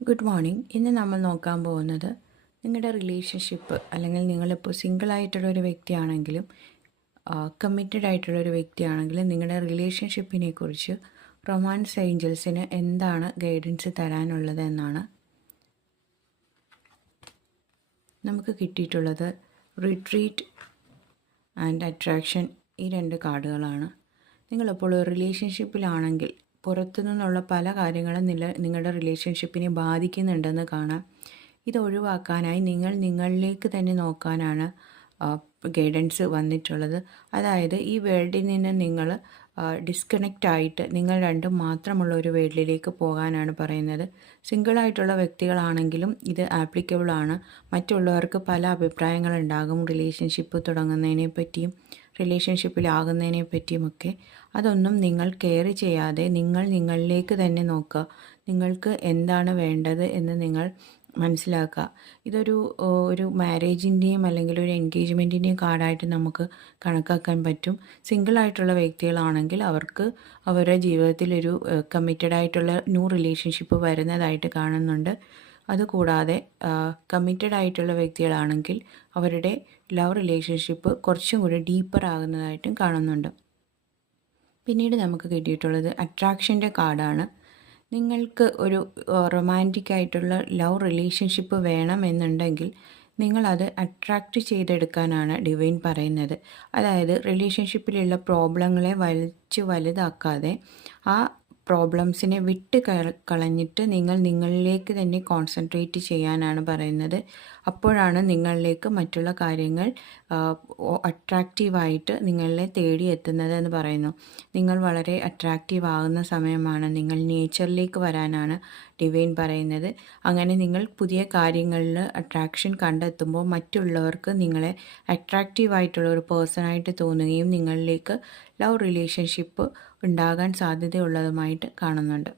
Good morning. ഇന്ന് നമ്മൾ നോക്കാൻ പോകുന്നത് നിങ്ങളുടെ റിലേഷൻഷിപ്പ് അല്ലെങ്കിൽ നിങ്ങളിപ്പോൾ സിംഗിളായിട്ടുള്ളൊരു വ്യക്തിയാണെങ്കിലും കമ്മിറ്റഡ് ആയിട്ടുള്ളൊരു വ്യക്തിയാണെങ്കിലും നിങ്ങളുടെ റിലേഷൻഷിപ്പിനെ കുറിച്ച് റൊമാൻസ് ഏഞ്ചൽസിന് എന്താണ് ഗൈഡൻസ് തരാനുള്ളത് എന്നാണ് നമുക്ക് കിട്ടിയിട്ടുള്ളത്. റിട്രീറ്റ് ആൻഡ് അട്രാക്ഷൻ, ഈ രണ്ട് കാർഡുകളാണ്. നിങ്ങളിപ്പോൾ ഒരു റിലേഷൻഷിപ്പിലാണെങ്കിൽ പുറത്തു നിന്നുള്ള പല കാര്യങ്ങളും നിങ്ങളുടെ റിലേഷൻഷിപ്പിനെ ബാധിക്കുന്നുണ്ടെന്ന് കാണാം. ഇത് ഒഴിവാക്കാനായി നിങ്ങൾ നിങ്ങളിലേക്ക് തന്നെ നോക്കാനാണ് ഗൈഡൻസ് വന്നിട്ടുള്ളത്. അതായത് ഈ വേൾഡിൽ നിന്ന് നിങ്ങൾ ഡിസ്കണക്റ്റ് ആയിട്ട് നിങ്ങൾ രണ്ടും മാത്രമുള്ള ഒരു വേൾഡിലേക്ക് പോകാനാണ് പറയുന്നത്. സിംഗിളായിട്ടുള്ള വ്യക്തികളാണെങ്കിലും ഇത് ആപ്ലിക്കബിൾ ആണ്. മറ്റുള്ളവർക്ക് പല അഭിപ്രായങ്ങളുണ്ടാകും റിലേഷൻഷിപ്പ് തുടങ്ങുന്നതിനെ പറ്റിയും റിലേഷൻഷിപ്പിലാകുന്നതിനെ പറ്റിയുമൊക്കെ. അതൊന്നും നിങ്ങൾ കെയർ ചെയ്യാതെ നിങ്ങൾ നിങ്ങളിലേക്ക് തന്നെ നോക്കുക. നിങ്ങൾക്ക് എന്താണ് വേണ്ടത് എന്ന് നിങ്ങൾ മനസ്സിലാക്കുക. ഇതൊരു ഒരു മാരേജിൻ്റെയും അല്ലെങ്കിൽ ഒരു എൻഗേജ്മെൻറ്റിൻ്റെയും കാർഡായിട്ട് നമുക്ക് കണക്കാക്കാൻ പറ്റും. സിംഗിളായിട്ടുള്ള വ്യക്തികളാണെങ്കിൽ അവർക്ക് അവരുടെ ജീവിതത്തിലൊരു കമ്മിറ്റഡ് ആയിട്ടുള്ള ന്യൂ റിലേഷൻഷിപ്പ് വരുന്നതായിട്ട് കാണുന്നുണ്ട്. അതുകൂടാതെ കമ്മിറ്റഡ് ആയിട്ടുള്ള വ്യക്തികളാണെങ്കിൽ അവരുടെ ലവ് റിലേഷൻഷിപ്പ് കുറച്ചും കൂടി ഡീപ്പർ ആകുന്നതായിട്ടും കാണുന്നുണ്ട്. പിന്നീട് നമുക്ക് കിട്ടിയിട്ടുള്ളത് അട്രാക്ഷൻ്റെ കാർഡാണ്. നിങ്ങൾക്ക് ഒരു റൊമാൻറ്റിക് ആയിട്ടുള്ള ലവ് റിലേഷൻഷിപ്പ് വേണമെന്നുണ്ടെങ്കിൽ നിങ്ങളത് അട്രാക്റ്റ് ചെയ്തെടുക്കാനാണ് ഡിവൈൻ പറയുന്നത്. അതായത് റിലേഷൻഷിപ്പിലുള്ള പ്രോബ്ലങ്ങളെ വലിച്ച് വലുതാക്കാതെ ആ പ്രോബ്ലംസിനെ വിട്ട് കളഞ്ഞിട്ട് നിങ്ങൾ നിങ്ങളിലേക്ക് തന്നെ കോൺസെൻട്രേറ്റ് ചെയ്യാനാണ് പറയുന്നത്. അപ്പോഴാണ് നിങ്ങളിലേക്ക് മറ്റുള്ള കാര്യങ്ങൾ അട്രാക്റ്റീവായിട്ട് നിങ്ങളെ തേടിയെത്തുന്നത് എന്ന് പറയുന്നു. നിങ്ങൾ വളരെ അട്രാക്റ്റീവ് ആകുന്ന സമയമാണ്. നിങ്ങൾ നേച്ചറിലേക്ക് വരാനാണ് ഡിവൈൻ പറയുന്നത്. അങ്ങനെ നിങ്ങൾ പുതിയ കാര്യങ്ങളിൽ അട്രാക്ഷൻ കണ്ടെത്തുമ്പോൾ മറ്റുള്ളവർക്ക് നിങ്ങളെ അട്രാക്റ്റീവായിട്ടുള്ള ഒരു പേഴ്സണായിട്ട് തോന്നുകയും നിങ്ങളിലേക്ക് ലവ് റിലേഷൻഷിപ്പ് ഉണ്ടാകാൻ സാധ്യതയുള്ളതുമായിട്ട് കാണുന്നുണ്ട്.